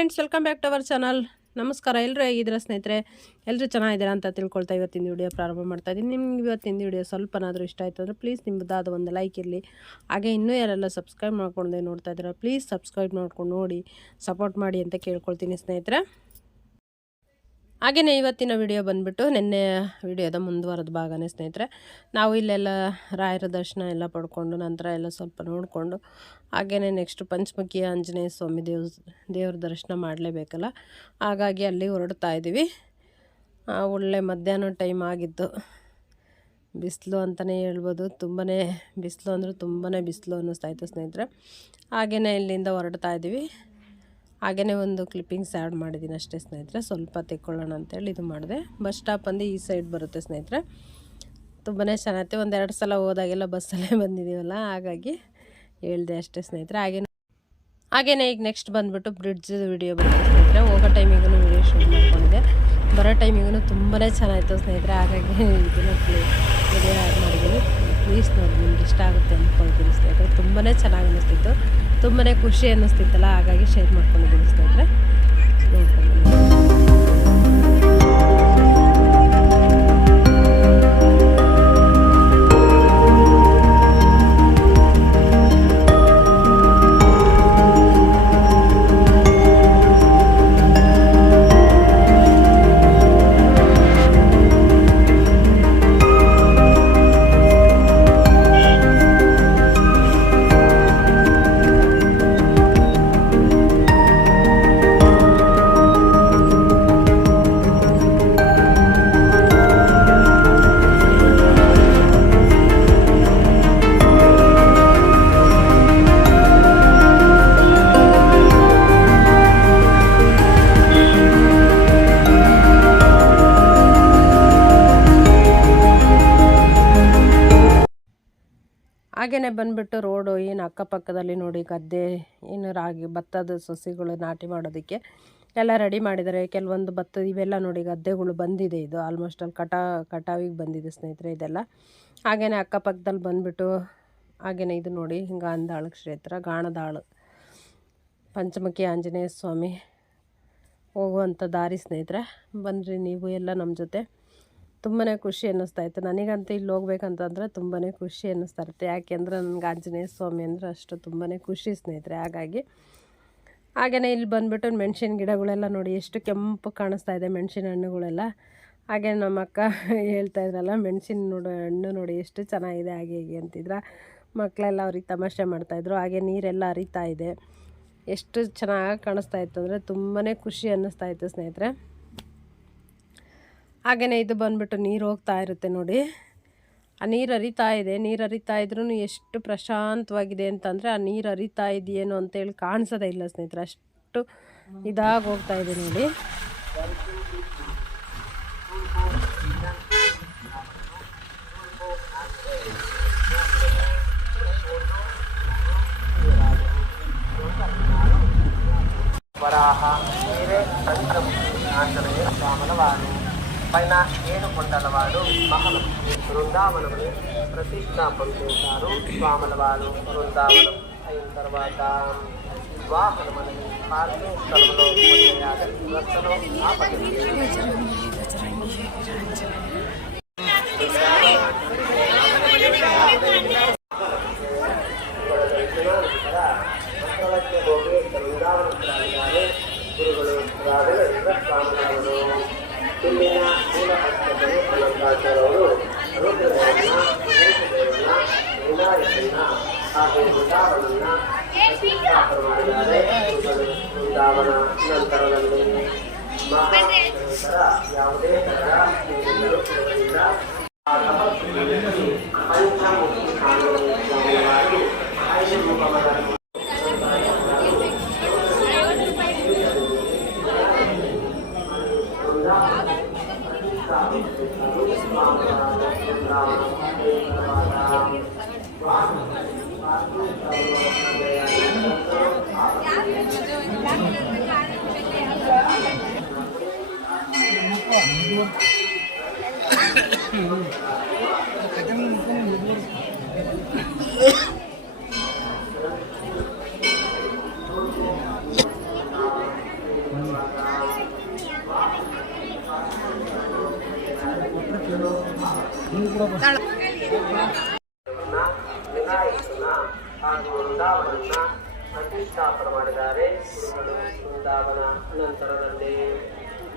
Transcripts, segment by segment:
Friends, welcome back to our channel. ನಮಸ್ಕಾರ. ಎಲ್ಲರೂ ಹೇಗಿದ್ದೀರಾ ಸ್ನೇಹಿತರೆ? ಎಲ್ಲರೂ ಚೆನ್ನಾಗಿದ್ದೀರಾ ಅಂತ ತಿಳ್ಕೊಳ್ತಾ ಇವತ್ತಿನ ವಿಡಿಯೋ ಪ್ರಾರಂಭ ಮಾಡ್ತಾ ಇದ್ದೀನಿ. ನಿಮ್ಗೆ ಇವತ್ತಿನ ವಿಡಿಯೋ ಸ್ವಲ್ಪನಾದರೂ ಇಷ್ಟ ಆಯಿತು ಅಂದರೆ ಪ್ಲೀಸ್ ನಿಮ್ಮದಾದ ಒಂದು ಲೈಕ್ ಇರಲಿ. ಹಾಗೆ ಇನ್ನೂ ಯಾರೆಲ್ಲ ಸಬ್ಸ್ಕ್ರೈಬ್ ಮಾಡ್ಕೊಂಡೆ ನೋಡ್ತಾ ಇದ್ದೀರಾ ಪ್ಲೀಸ್ ಸಬ್ಸ್ಕ್ರೈಬ್ ಮಾಡ್ಕೊಂಡು ನೋಡಿ ಸಪೋರ್ಟ್ ಮಾಡಿ ಅಂತ ಕೇಳ್ಕೊಳ್ತೀನಿ ಸ್ನೇಹಿತರೆ. ಹಾಗೆಯೇ ಇವತ್ತಿನ ವಿಡಿಯೋ ಬಂದುಬಿಟ್ಟು ನಿನ್ನೆ ವಿಡಿಯೋದ ಮುಂದುವರೆದ ಭಾಗನೇ ಸ್ನೇಹಿತರೆ. ನಾವು ಇಲ್ಲೆಲ್ಲ ರಾಯರ ದರ್ಶನ ಎಲ್ಲ ಪಡ್ಕೊಂಡು ನಂತರ ಎಲ್ಲ ಸ್ವಲ್ಪ ನೋಡಿಕೊಂಡು ಹಾಗೆಯೇ ನೆಕ್ಸ್ಟ್ ಪಂಚಮುಖಿ ಆಂಜನೇಯ ಸ್ವಾಮಿ ದೇವ್ರ ದರ್ಶನ ಮಾಡಲೇಬೇಕಲ್ಲ, ಹಾಗಾಗಿ ಅಲ್ಲಿ ಹೊರಡ್ತಾ ಇದ್ದೀವಿ. ಒಳ್ಳೆ ಮಧ್ಯಾಹ್ನ ಟೈಮ್ ಆಗಿತ್ತು. ಬಿಸಿಲು ಅಂತಲೇ ಹೇಳ್ಬೋದು. ತುಂಬಾ ಬಿಸಿಲು ಅಂದರೆ ತುಂಬಾ ಬಿಸಿಲು ಅನ್ನಿಸ್ತಾಯಿತ್ತು ಸ್ನೇಹಿತರೆ. ಹಾಗೆಯೇ ಇಲ್ಲಿಂದ ಹೊರಡ್ತಾ ಇದ್ದೀವಿ. ಹಾಗೆಯೇ ಒಂದು ಕ್ಲಿಪ್ಪಿಂಗ್ಸ್ ಆ್ಯಡ್ ಮಾಡಿದ್ದೀನಿ ಅಷ್ಟೇ ಸ್ನೇಹಿತರೆ. ಸ್ವಲ್ಪ ತೆಕ್ಕೊಳ್ಳೋಣ ಅಂತೇಳಿ ಇದು ಮಾಡಿದೆ. ಬಸ್ ಸ್ಟಾಪ್ ಬಂದು ಈ ಸೈಡ್ ಬರುತ್ತೆ ಸ್ನೇಹಿತರೆ. ತುಂಬಾ ಚೆನ್ನಾಗಿತ್ತು. ಒಂದೆರಡು ಸಲ ಹೋದಾಗೆಲ್ಲ ಬಸ್ಸಲ್ಲೇ ಬಂದಿದ್ದೀವಲ್ಲ, ಹಾಗಾಗಿ ಹೇಳಿದೆ ಅಷ್ಟೇ ಸ್ನೇಹಿತರೆ. ಹಾಗೆಯೇ ಈಗ ನೆಕ್ಸ್ಟ್ ಬಂದುಬಿಟ್ಟು ಬ್ರಿಡ್ಜ್ ವಿಡಿಯೋ ಬರುತ್ತೆ ಸ್ನೇಹಿತರೆ. ಹೋಗೋ ಟೈಮಿಗೂ ವಿಡಿಯೋ ಶೂಟ್ ಮಾಡ್ಕೊಂಡಿದ್ದೆ, ಬರೋ ಟೈಮಿಗೂ ತುಂಬಾ ಚೆನ್ನಾಗಿತ್ತು ಸ್ನೇಹಿತರೆ. ಹಾಗಾಗಿ ಇದನ್ನು ವಿಡಿಯೋ ಆ್ಯಡ್ ಮಾಡಿದ್ದೀನಿ. ಪ್ಲೀಸ್ ನೋಡಿ, ನಿಮ್ಗೆ ಇಷ್ಟ ಆಗುತ್ತೆ ಅಂದ್ಕೊಳ್ತೀನಿ ಸ್ನೇಹಿತರೆ. ತುಂಬಾ ಚೆನ್ನಾಗಿ ಅನ್ನಿಸ್ತಿತ್ತು, ತುಂಬಾ ಖುಷಿ ಅನ್ನಿಸ್ತಿತ್ತಲ್ಲ, ಹಾಗಾಗಿ ಶೇರ್ ಮಾಡ್ಕೊಂಡಿದ್ದೀನಿ ಸ್ನೇಹಿತರೆ. ನೋಡ್ಕೊಂಡು ಹಾಗೆಯೇ ಬಂದುಬಿಟ್ಟು ರೋಡು ಏನು ಅಕ್ಕಪಕ್ಕದಲ್ಲಿ ನೋಡಿ ಗದ್ದೆ ಏನು ರಾಗಿ ಭತ್ತದ ಸಸಿಗಳು ನಾಟಿ ಮಾಡೋದಕ್ಕೆ ಎಲ್ಲ ರೆಡಿ ಮಾಡಿದ್ದಾರೆ. ಕೆಲವೊಂದು ಭತ್ತ ಇವೆಲ್ಲ ನೋಡಿ ಗದ್ದೆಗಳು ಬಂದಿದೆ. ಇದು ಆಲ್ಮೋಸ್ಟ್ ಅಲ್ಲಿ ಕಟಾವಿಗೆ ಬಂದಿದೆ ಸ್ನೇಹಿತರೆ ಇದೆಲ್ಲ. ಹಾಗೆಯೇ ಅಕ್ಕಪಕ್ಕದಲ್ಲಿ ಬಂದುಬಿಟ್ಟು ಹಾಗೆಯೇ ಇದು ನೋಡಿ ಗಾಂಧಾಳ ಕ್ಷೇತ್ರ, ಗಾಣದಾಳು ಪಂಚಮುಖಿ ಆಂಜನೇಯ ಸ್ವಾಮಿ ಹೋಗುವಂಥ ದಾರಿ ಸ್ನೇಹಿತರೆ. ಬನ್ನಿರಿ ನೀವು ಎಲ್ಲ ನಮ್ಮ ಜೊತೆ. ತುಂಬಾ ಖುಷಿ ಅನ್ನಿಸ್ತಾಯಿತ್ತು ನನಗಂತೂ. ಇಲ್ಲಿ ಹೋಗ್ಬೇಕಂತಂದರೆ ತುಂಬಾ ಖುಷಿ ಅನ್ನಿಸ್ತಾ ಇರುತ್ತೆ. ಯಾಕೆಂದರೆ ನನಗೆ ಆಂಜನೇಯ ಸ್ವಾಮಿ ಅಂದರೆ ಅಷ್ಟು ತುಂಬಾ ಖುಷಿ ಸ್ನೇಹಿತರೆ. ಹಾಗೆಯೇ ಇಲ್ಲಿ ಬಂದುಬಿಟ್ಟು ಮೆಣಸಿನ ಗಿಡಗಳೆಲ್ಲ ನೋಡಿ ಎಷ್ಟು ಕೆಂಪು ಕಾಣಿಸ್ತಾ ಇದೆ, ಮೆಣಸಿನ ಹಣ್ಣುಗಳೆಲ್ಲ. ಹಾಗೆ ನಮ್ಮ ಅಕ್ಕ ಹೇಳ್ತಾ ಇದ್ರಲ್ಲ, ಮೆಣಸಿನ ಹಣ್ಣು ನೋಡಿ ಎಷ್ಟು ಚೆನ್ನಾಗಿದೆ ಹಾಗೆ ಹೀಗೆ ಅಂತಿದ್ರ. ಮಕ್ಕಳೆಲ್ಲ ಅವ್ರಿಗೆ ತಮಾಷೆ ಮಾಡ್ತಾಯಿದ್ರು. ಹಾಗೆ ನೀರೆಲ್ಲ ಹರಿತಾ ಇದೆ, ಎಷ್ಟು ಚೆನ್ನಾಗಿ ಕಾಣಿಸ್ತಾ ಇತ್ತು ಅಂದರೆ ತುಂಬಾ ಖುಷಿ ಅನ್ನಿಸ್ತಾಯಿತ್ತು ಸ್ನೇಹಿತರೆ. ಹಾಗೆಯೇ ಇದು ಬಂದುಬಿಟ್ಟು ನೀರು ಹೋಗ್ತಾ ಇರುತ್ತೆ ನೋಡಿ, ಆ ನೀರು ಹರಿತಾ ಇದೆ. ನೀರು ಹರಿತಾ ಇದ್ರೂ ಎಷ್ಟು ಪ್ರಶಾಂತವಾಗಿದೆ ಅಂತಂದರೆ ಆ ನೀರು ಹರಿತಾ ಇದೆಯೇನೋ ಅಂತೇಳಿ ಕಾಣಿಸೋದೇ ಇಲ್ಲ ಸ್ನೇಹಿತರೆ. ಅಷ್ಟು ಇದಾಗಿ ಹೋಗ್ತಾ ಇದೆ ನೋಡಿ. వరాహ మీరే పంచముఖి ఆంజనేయ స్వాములవారు పైన ఏడుకొండలవాడు మహాలక్ష్మి బృందావనముని ప్రతిష్టాపన చేశారు. స్వాములవారు బృందావనం అయిన తర్వాత వాహనమని పార్కింగ్ స్థలంలో రక్షలో ಗುರುಗಳು ರಾಘವೇಂದ್ರ ಸ್ವಾಮಿಯವರು ಇಲ್ಲಿನ ಮೂಲಭಕ್ತರು ಅಲಂಕಾಚಾರವರು ರುದ್ರದೇವನ ವಿನಾಯಕನ ಹಾಗೂ ವೃಂದಾವನನ್ನ ಪ್ರತಿಷ್ಠಾಪನೆ ಮಾಡಿದ್ದಾರೆ. ವೃಂದಾವನ ನಂತರದಲ್ಲಿ ಮಹಾತರ ಯಾವುದೇ ಥರ ಇರುವುದರಿಂದ ಪಂಚಮುಖಿ ಆಂಜನೇಯ ಸ್ವಾಮಿಯವರು 5 ರೂಪವನ್ನು ವಿನಾಯಕನ ಹಾಗೂ ವೃಂದಾವನನ್ನ ಪ್ರತಿಷ್ಠಾಪನೆ ಮಾಡಿದ್ದಾರೆ. ವೃಂದಾವನ ನಂತರದಲ್ಲಿ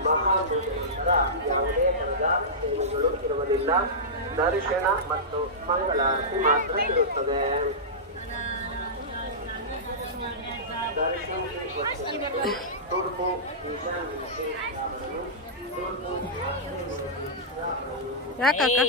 ಮಹಾಪೂಜೆಯ ಯಾವುದೇ ತರಹದ ಸೇವೆಗಳು ಇರುವುದಿಲ್ಲ. ದರ್ಶನ ಮತ್ತು ಮಂಗಳಾರತಿ ಮಾತ್ರ ಇರುತ್ತದೆ. ತೂರ್ಪು ಈಶಾನ್ಯಕ್ಕೆ ಯಾಕಕ್ಕ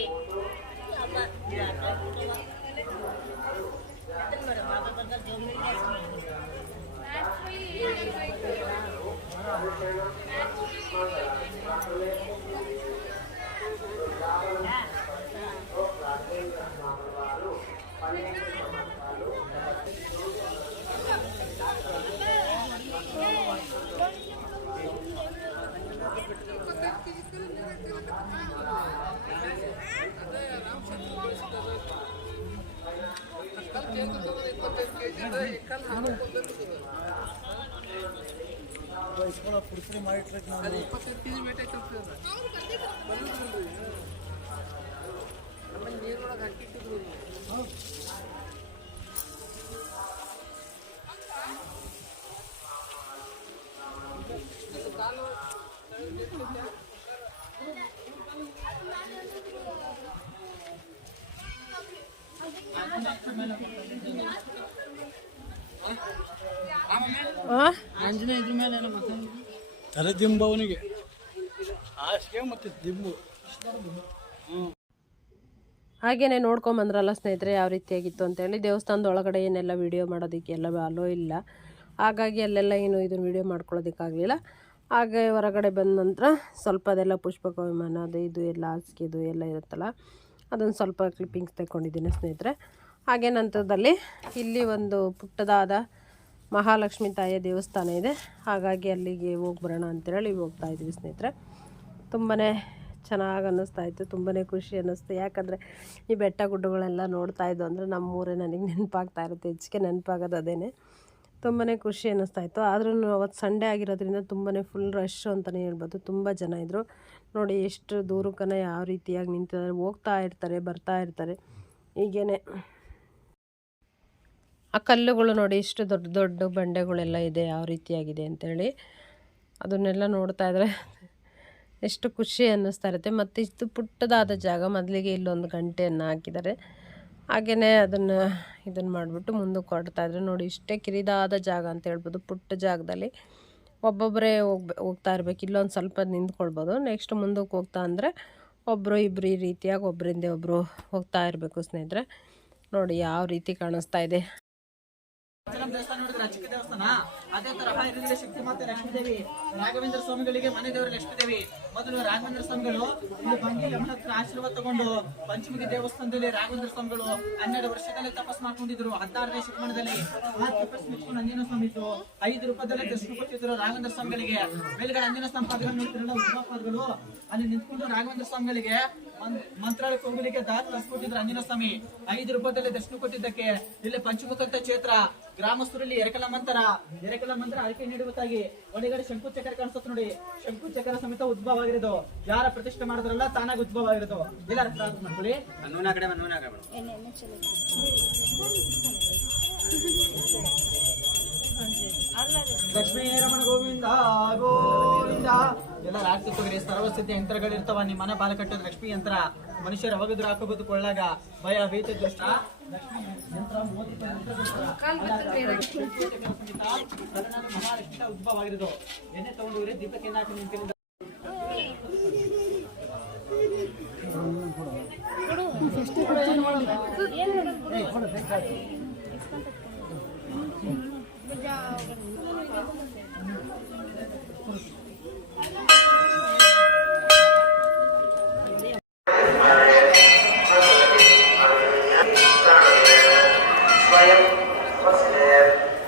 ಆಂಜನೇಯ ಇದ್ರ ಮೇಲೆ ತಲೆ ದಿಂಬು ಅವನಿಗೆ ಹಾಸಿಗೆ ಮತ್ತು ದಿಂಬು. ಹಾಗೇನೆ ನೋಡ್ಕೊಂಬಂದ್ರಲ್ಲ ಸ್ನೇಹಿತರೆ ಯಾವ ರೀತಿಯಾಗಿತ್ತು ಅಂತೇಳಿ. ದೇವಸ್ಥಾನದ ಒಳಗಡೆ ಏನೆಲ್ಲ ವೀಡಿಯೋ ಮಾಡೋದಕ್ಕೆ ಎಲ್ಲ ಅಲೋ ಇಲ್ಲ, ಹಾಗಾಗಿ ಅಲ್ಲೆಲ್ಲ ಏನು ಇದನ್ನು ವೀಡಿಯೋ ಮಾಡ್ಕೊಳ್ಳೋದಕ್ಕಾಗಲಿಲ್ಲ. ಹಾಗೆ ಹೊರಗಡೆ ಬಂದ ನಂತರ ಸ್ವಲ್ಪ ಅದೆಲ್ಲ ಪುಷ್ಪಕ ವಿಮಾನ ಅದು ಇದು ಎಲ್ಲ ಹಾಸಿಗೆದು ಎಲ್ಲ ಇರುತ್ತಲ್ಲ, ಅದನ್ನು ಸ್ವಲ್ಪ ಕ್ಲಿಪ್ಪಿಂಗ್ಸ್ ತೆಕ್ಕೊಂಡಿದ್ದೀನಿ ಸ್ನೇಹಿತರೆ. ಹಾಗೆ ನಂತರದಲ್ಲಿ ಇಲ್ಲಿ ಒಂದು ಪುಟ್ಟದಾದ ಮಹಾಲಕ್ಷ್ಮಿ ತಾಯಿಯ ದೇವಸ್ಥಾನ ಇದೆ, ಹಾಗಾಗಿ ಅಲ್ಲಿಗೆ ಹೋಗಿ ಬರೋಣ ಅಂತೇಳಿ ಹೋಗ್ತಾ ಇದ್ವಿ ಸ್ನೇಹಿತರೆ. ತುಂಬಾ ಚೆನ್ನಾಗಿ ಅನ್ನಿಸ್ತಾಯಿತ್ತು, ತುಂಬಾ ಖುಷಿ ಅನ್ನಿಸ್ತು. ಯಾಕಂದರೆ ಈ ಬೆಟ್ಟ ಗುಡ್ಡಗಳೆಲ್ಲ ನೋಡ್ತಾ ಇದ್ದು ಅಂದರೆ ನಮ್ಮೂರೇ ನನಗೆ ನೆನಪಾಗ್ತಾ ಇರುತ್ತೆ, ಹೆಚ್ಚಿಗೆ ನೆನಪಾಗೋದು ಅದೇನೆ. ತುಂಬಾ ಖುಷಿ ಅನ್ನಿಸ್ತಾಯಿತ್ತು. ಆದ್ರೂ ಅವತ್ತು ಸಂಡೇ ಆಗಿರೋದ್ರಿಂದ ತುಂಬಾ ಫುಲ್ ರಶ್ ಅಂತಲೇ ಹೇಳ್ಬೋದು. ತುಂಬ ಜನ ಇದ್ದರು ನೋಡಿ, ಎಷ್ಟು ದೂರಕ್ಕನ ಯಾವ ರೀತಿಯಾಗಿ ನಿಂತಿದ್ದಾರೆ, ಹೋಗ್ತಾ ಇರ್ತಾರೆ ಬರ್ತಾ ಇರ್ತಾರೆ. ಹೀಗೇ ಆ ಕಲ್ಲುಗಳು ನೋಡಿ, ಇಷ್ಟು ದೊಡ್ಡ ದೊಡ್ಡ ಬಂಡೆಗಳೆಲ್ಲ ಇದೆ ಯಾವ ರೀತಿಯಾಗಿದೆ ಅಂಥೇಳಿ. ಅದನ್ನೆಲ್ಲ ನೋಡ್ತಾ ಇದ್ದರೆ ಎಷ್ಟು ಖುಷಿ ಅನ್ನಿಸ್ತಾ ಇರುತ್ತೆ. ಮತ್ತು ಇಷ್ಟು ಪುಟ್ಟದಾದ ಜಾಗ, ಮೊದಲಿಗೆ ಇಲ್ಲೊಂದು ಗಂಟೆಯನ್ನು ಹಾಕಿದ್ದಾರೆ. ಹಾಗೆಯೇ ಇದನ್ನು ಮಾಡಿಬಿಟ್ಟು ಮುಂದಕ್ಕೆ ಹೊರಡ್ತಾಯಿದ್ರೆ ನೋಡಿ, ಇಷ್ಟೇ ಕಿರಿದಾದ ಜಾಗ ಅಂತ ಹೇಳ್ಬೋದು. ಪುಟ್ಟ ಜಾಗದಲ್ಲಿ ಒಬ್ಬೊಬ್ಬರೇ ಹೋಗ್ತಾ ಇರ್ಬೇಕು. ಇಲ್ಲೊಂದು ಸ್ವಲ್ಪ ನಿಂತ್ಕೊಳ್ಬೋದು. ನೆಕ್ಸ್ಟ್ ಮುಂದಕ್ಕೆ ಹೋಗ್ತಾ ಅಂದರೆ ಒಬ್ಬರು ಇಬ್ಬರು ಈ ರೀತಿಯಾಗಿ ಒಬ್ಬರಿಂದ ಒಬ್ಬರು ಹೋಗ್ತಾ ಇರಬೇಕು ಸ್ನೇಹಿತರೆ. ನೋಡಿ ಯಾವ ರೀತಿ ಕಾಣಿಸ್ತಾ ಇದೆ. ದೇವಸ್ಥಾನ ನೋಡಿದ್ರೆ ಚಿಕ್ಕ ದೇವಸ್ಥಾನ, ಅದೇ ತರಹ ಇರುವುದೇ ಶಕ್ತಿ ಮಾತೆ ಲಕ್ಷ್ಮೀದೇವಿ. ರಾಘವೇಂದ್ರ ಸ್ವಾಮಿಗಳಿಗೆ ಮನೆ ದೇವರು ಲಕ್ಷ್ಮೀದೇವಿ. ಮೊದಲು ರಾಘವೇಂದ್ರ ಸ್ವಾಮಿಗಳು ಇಲ್ಲಿ ಬಂಗಿ ಯಮನ ಹತ್ರ ಆಶೀರ್ವಾದ ತಗೊಂಡು ಪಂಚಮುಖಿ ದೇವಸ್ಥಾನದಲ್ಲಿ ರಾಘವೇಂದ್ರ ಸ್ವಾಮಿಗಳು 12 ವರ್ಷದಲ್ಲಿ ತಪಸ್ ಮಾಡ್ಕೊಂಡಿದ್ರು. 16ನೇ ಶತಮಾನದಲ್ಲಿ ಆ ತಪಸ್ ಮೆಚ್ಕೊಂಡು ಆಂಜನೇಯ ಸ್ವಾಮಿ ಇತ್ತು. 5 ರೂಪಾಯಿದಲ್ಲಿ ದರ್ಶನ ಕೊಟ್ಟಿದ್ರು ರಾಘವೇಂದ್ರ ಸ್ವಾಮಿಗಳಿಗೆ. ಮೇಲ್ಗಡೆ ಆಂಜನೇಯ ಸ್ವಾಮಿ ಪಾದಗಳು ನೋಡ್ತಿರಲ್ಲ, ಉದ್ಭವಪಾದಗಳು, ಅಲ್ಲಿ ನಿಂತ್ಕೊಂಡು ರಾಘವೇಂದ್ರ ಸ್ವಾಮಿಗಳಿಗೆ ಮಂತ್ರಾಲಯಕ್ಕೆ ಹೋಗಲಿಕ್ಕೆ ದಾರಿ ತರಿಸ್ಕೊಟ್ಟಿದ್ರು ಆಂಜನೇಯ ಸ್ವಾಮಿ. 5 ರೂಪಾಯಿದಲ್ಲಿ ದರ್ಶನ ಕೊಟ್ಟಿದ್ದಕ್ಕೆ ಇಲ್ಲಿ ಪಂಚಮುಖ ಕ್ಷೇತ್ರ ಗ್ರಾಮಸ್ಥರಲ್ಲಿ ಎರಕಲ ಮಂತ್ರ ಅರಿಕೆ ನೀಡುವುದಾಗಿ ಒಳಗಡೆ ಶಂಕು ಚಕ್ರ ಕಾಣಿಸುತ್ತೆ ನೋಡಿ. ಶಂಕು ಚಕ್ರ ಸಮೇತ ಉದ್ಭವ ಆಗಿರೋದು. ಯಾರ ಪ್ರತಿಷ್ಠೆ ಮಾಡಿದ್ರಲ್ಲ ತಾನಾಗಿ ಉದ್ಭವ ಆಗಿರೋದು. ಎಲ್ಲಾರು ಪ್ರಾರ್ಥನೆ ಮಾಡ್ಕೊಳ್ಳಿ. ಲಕ್ಷ್ಮೀ ರಮಣ ಗೋವಿಂದ ಗೋವಿಂದ. ಎಲ್ಲ ರಾತ್ರಿ ತಗೋರಿ. ಸರ್ವಸಿದ್ಧ ಯಂತ್ರಗಳಿರ್ತಾವ. ನಿಮ್ಮ ಮನೆ ಬಾಲ ಕಟ್ಟೋದು ಲಕ್ಷ್ಮೀ ಯಂತ್ರ. ಮನುಷ್ಯರು ಹೋಗಿದ್ರು ಹಾಕೋಬಹುದು ಕೊಳ್ಳಾಗ ಭಯ ಭೀತಿ ದುಷ್ಟ ಲಕ್ಷ್ಮೀ ಯಂತ್ರ ಮಹಾಲಕ್ಷ್ಮಿ ಉದ್ಭವ ಆಗಿರೋದು. ಎಣ್ಣೆ ತಗೊಂಡು ದೀಪಕ್ಕೆ ಎಣ್ಣೆ ಹಾಕಿ ನಿಂತಿರೋದು.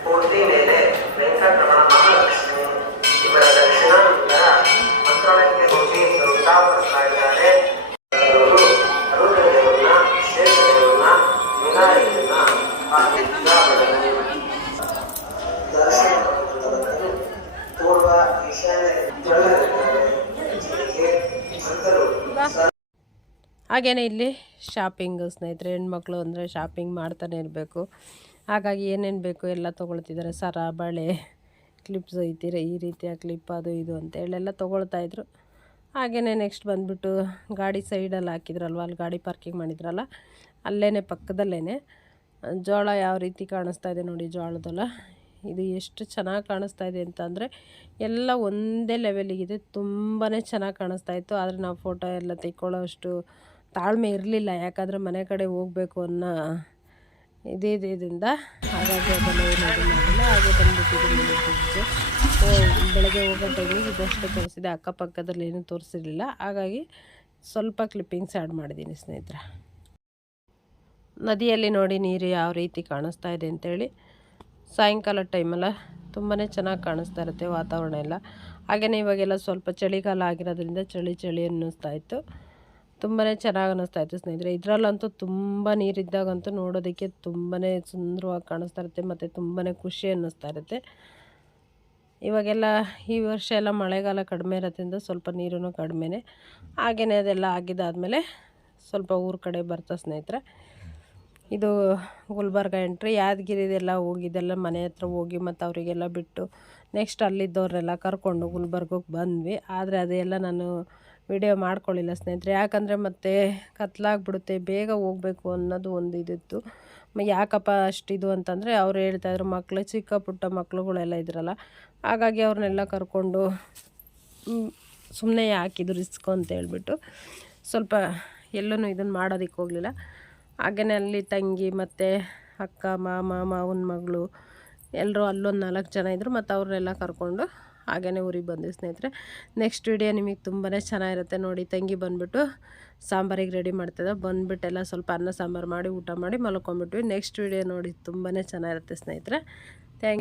ಮೂರ್ತಿ ಮೇಲೆ ವೆಂಕಟರಮಣ ಮಹಾಲಕ್ಷ್ಮಿ ಇವರ ದರ್ಶನಾನಂತರ ಮಂತ್ರಾಲಯಕ್ಕೆ ಹೋಗಿ ವೃಂದಾವನಿಸ್ತಾ ಇದ್ದಾರೆ. ಅರುಣದೇವರನ್ನ, ಶೇಷದೇವರನ್ನ, ವಿನಾಯಕರನ್ನ ದರ್ಶನ ಪೂರ್ವ ಈಶಾನ್ಯ ಹಾಗೆಯೇ ಇಲ್ಲಿ ಶಾಪಿಂಗ್ ಸ್ನೇಹಿತರೆ, ಹೆಣ್ಮಕ್ಳು ಅಂದರೆ ಶಾಪಿಂಗ್ ಮಾಡ್ತಾನೆ ಇರಬೇಕು. ಹಾಗಾಗಿ ಏನೇನು ಬೇಕು ಎಲ್ಲ ತೊಗೊಳ್ತಿದ್ದಾರೆ. ಸರ, ಬಳೆ, ಕ್ಲಿಪ್ಸ್ ಈ ರೀತಿಯ ಕ್ಲಿಪ್ ಅದು ಇದು ಅಂತೇಳೆಲ್ಲ ತೊಗೊಳ್ತಾಯಿದ್ರು. ಹಾಗೆಯೇ ನೆಕ್ಸ್ಟ್ ಬಂದುಬಿಟ್ಟು ಗಾಡಿ ಸೈಡಲ್ಲಿ ಹಾಕಿದ್ರಲ್ವ, ಅಲ್ಲಿ ಗಾಡಿ ಪಾರ್ಕಿಂಗ್ ಮಾಡಿದ್ರಲ್ಲ, ಅಲ್ಲೇ ಪಕ್ಕದಲ್ಲೇ ಜೋಳ ಯಾವ ರೀತಿ ಕಾಣಿಸ್ತಾ ಇದೆ ನೋಡಿ. ಜೋಳದಲ್ಲ ಇದು ಎಷ್ಟು ಚೆನ್ನಾಗಿ ಕಾಣಿಸ್ತಾ ಇದೆ ಅಂತಂದರೆ ಎಲ್ಲ ಒಂದೇ ಲೆವೆಲಿಗಿದೆ. ತುಂಬಾ ಚೆನ್ನಾಗಿ ಕಾಣಿಸ್ತಾ ಇತ್ತು. ಆದರೆ ನಾವು ಫೋಟೋ ಎಲ್ಲ ತೆಕ್ಕೊಳ್ಳೋ ಅಷ್ಟು ತಾಳ್ಮೆ ಇರಲಿಲ್ಲ, ಯಾಕಂದರೆ ಮನೆ ಕಡೆ ಹೋಗಬೇಕು ಅನ್ನೋ ಇದರಿಂದ. ಹಾಗಾಗಿ ಅದನ್ನು ಏನು ಮಾಡಿಲ್ಲ. ಹಾಗೆ ಬಂದುಬಿಟ್ಟಿದ್ದು ಬೆಳಗ್ಗೆ ಹೋಗೋ ಟೈಮಿಗೆ ಇದಷ್ಟು ತೋರಿಸಿದೆ, ಅಕ್ಕಪಕ್ಕದಲ್ಲಿ ಏನೂ ತೋರಿಸಿರಲಿಲ್ಲ. ಹಾಗಾಗಿ ಸ್ವಲ್ಪ ಕ್ಲಿಪ್ಪಿಂಗ್ಸ್ ಆ್ಯಡ್ ಮಾಡಿದ್ದೀನಿ ಸ್ನೇಹಿತರೆ. ನದಿಯಲ್ಲಿ ನೋಡಿ ನೀರು ಯಾವ ರೀತಿ ಕಾಣಿಸ್ತಾ ಇದೆ ಅಂತೇಳಿ. ಸಾಯಂಕಾಲ ಟೈಮಲ್ಲ ತುಂಬಾ ಚೆನ್ನಾಗಿ ಕಾಣಿಸ್ತಾ ಇರುತ್ತೆ ವಾತಾವರಣ ಎಲ್ಲ. ಹಾಗೆಯೇ ಇವಾಗೆಲ್ಲ ಸ್ವಲ್ಪ ಚಳಿಗಾಲ ಆಗಿರೋದ್ರಿಂದ ಚಳಿ ಅನ್ನಿಸ್ತಾ ಇತ್ತು. ತುಂಬಾ ಚೆನ್ನಾಗಿ ಅನ್ನಿಸ್ತಾ ಇತ್ತು ಸ್ನೇಹಿತರೆ. ಇದರಲ್ಲಂತೂ ತುಂಬ ನೀರಿದ್ದಾಗಂತೂ ನೋಡೋದಕ್ಕೆ ತುಂಬಾ ಸುಂದರವಾಗಿ ಕಾಣಿಸ್ತಾ ಇರುತ್ತೆ ಮತ್ತು ತುಂಬಾ ಖುಷಿ ಅನ್ನಿಸ್ತಾ ಇರುತ್ತೆ. ಇವಾಗೆಲ್ಲ ಈ ವರ್ಷ ಎಲ್ಲ ಮಳೆಗಾಲ ಕಡಿಮೆ ಇರೋದ್ರಿಂದ ಸ್ವಲ್ಪ ನೀರೂ ಕಡಿಮೆನೇ. ಹಾಗೆಯೇ ಅದೆಲ್ಲ ಆಗಿದ್ದಾದಮೇಲೆ ಸ್ವಲ್ಪ ಊರ ಕಡೆ ಬರ್ತಾ ಸ್ನೇಹಿತರೆ. ಇದು ಗುಲ್ಬರ್ಗ ಎಂಟ್ರಿ. ಯಾದಗಿರಿದೆಲ್ಲ ಹೋಗಿದ್ದೆಲ್ಲ ಮನೆ ಹತ್ರ ಹೋಗಿ ಮತ್ತು ಅವರಿಗೆಲ್ಲ ಬಿಟ್ಟು ನೆಕ್ಸ್ಟ್ ಅಲ್ಲಿದ್ದವ್ರನ್ನೆಲ್ಲ ಕರ್ಕೊಂಡು ಗುಲ್ಬರ್ಗಕ್ಕೆ ಬಂದ್ವಿ. ಆದರೆ ಅದೆಲ್ಲ ನಾನು ವಿಡಿಯೋ ಮಾಡ್ಕೊಳ್ಳಿಲ್ಲ ಸ್ನೇಹಿತರೆ, ಯಾಕಂದರೆ ಮತ್ತೆ ಕತ್ಲಾಗ್ಬಿಡುತ್ತೆ, ಬೇಗ ಹೋಗಬೇಕು ಅನ್ನೋದು ಒಂದು ಇದಿತ್ತು. ಯಾಕಪ್ಪ ಅಷ್ಟಿದು ಅಂತಂದರೆ ಅವ್ರು ಹೇಳ್ತಾಯಿದ್ರು, ಮಕ್ಕಳು ಚಿಕ್ಕ ಪುಟ್ಟ ಮಕ್ಳುಗಳೆಲ್ಲ ಇದ್ರಲ್ಲ, ಹಾಗಾಗಿ ಅವ್ರನ್ನೆಲ್ಲ ಕರ್ಕೊಂಡು ಸುಮ್ಮನೆ ಯಾಕಿದು ರಿಸ್ಕು ಅಂತ ಹೇಳ್ಬಿಟ್ಟು ಸ್ವಲ್ಪ ಎಲ್ಲೂ ಇದನ್ನು ಮಾಡೋದಕ್ಕೆ ಹೋಗಲಿಲ್ಲ. ಹಾಗೆಯೇ ಅಲ್ಲಿ ತಂಗಿ ಮತ್ತು ಅಕ್ಕ, ಮಾವನ ಮಗಳು ಎಲ್ಲರೂ ಅಲ್ಲೊಂದು 4 ಜನ ಇದ್ದರು. ಮತ್ತು ಅವ್ರನ್ನೆಲ್ಲ ಕರ್ಕೊಂಡು ಹಾಗೆಯೇ ಊರಿಗೆ ಬಂದ್ವಿ ಸ್ನೇಹಿತರೆ. ನೆಕ್ಸ್ಟ್ ವಿಡಿಯೋ ನಿಮಗೆ ತುಂಬಾ ಚೆನ್ನಾಗಿರುತ್ತೆ ನೋಡಿ. ತಂಗಿ ಬಂದುಬಿಟ್ಟು ಸಾಂಬಾರಿಗೆ ರೆಡಿ ಮಾಡ್ತಿದ್ದ, ಬಂದುಬಿಟ್ಟೆಲ್ಲ ಸ್ವಲ್ಪ ಅನ್ನ ಸಾಂಬಾರು ಮಾಡಿ ಊಟ ಮಾಡಿ ಮಲ್ಕೊಂಡ್ಬಿಟ್ವಿ. ನೆಕ್ಸ್ಟ್ ವಿಡಿಯೋ ನೋಡಿ, ತುಂಬಾ ಚೆನ್ನಾಗಿರುತ್ತೆ ಸ್ನೇಹಿತರೆ. ಥ್ಯಾಂಕ್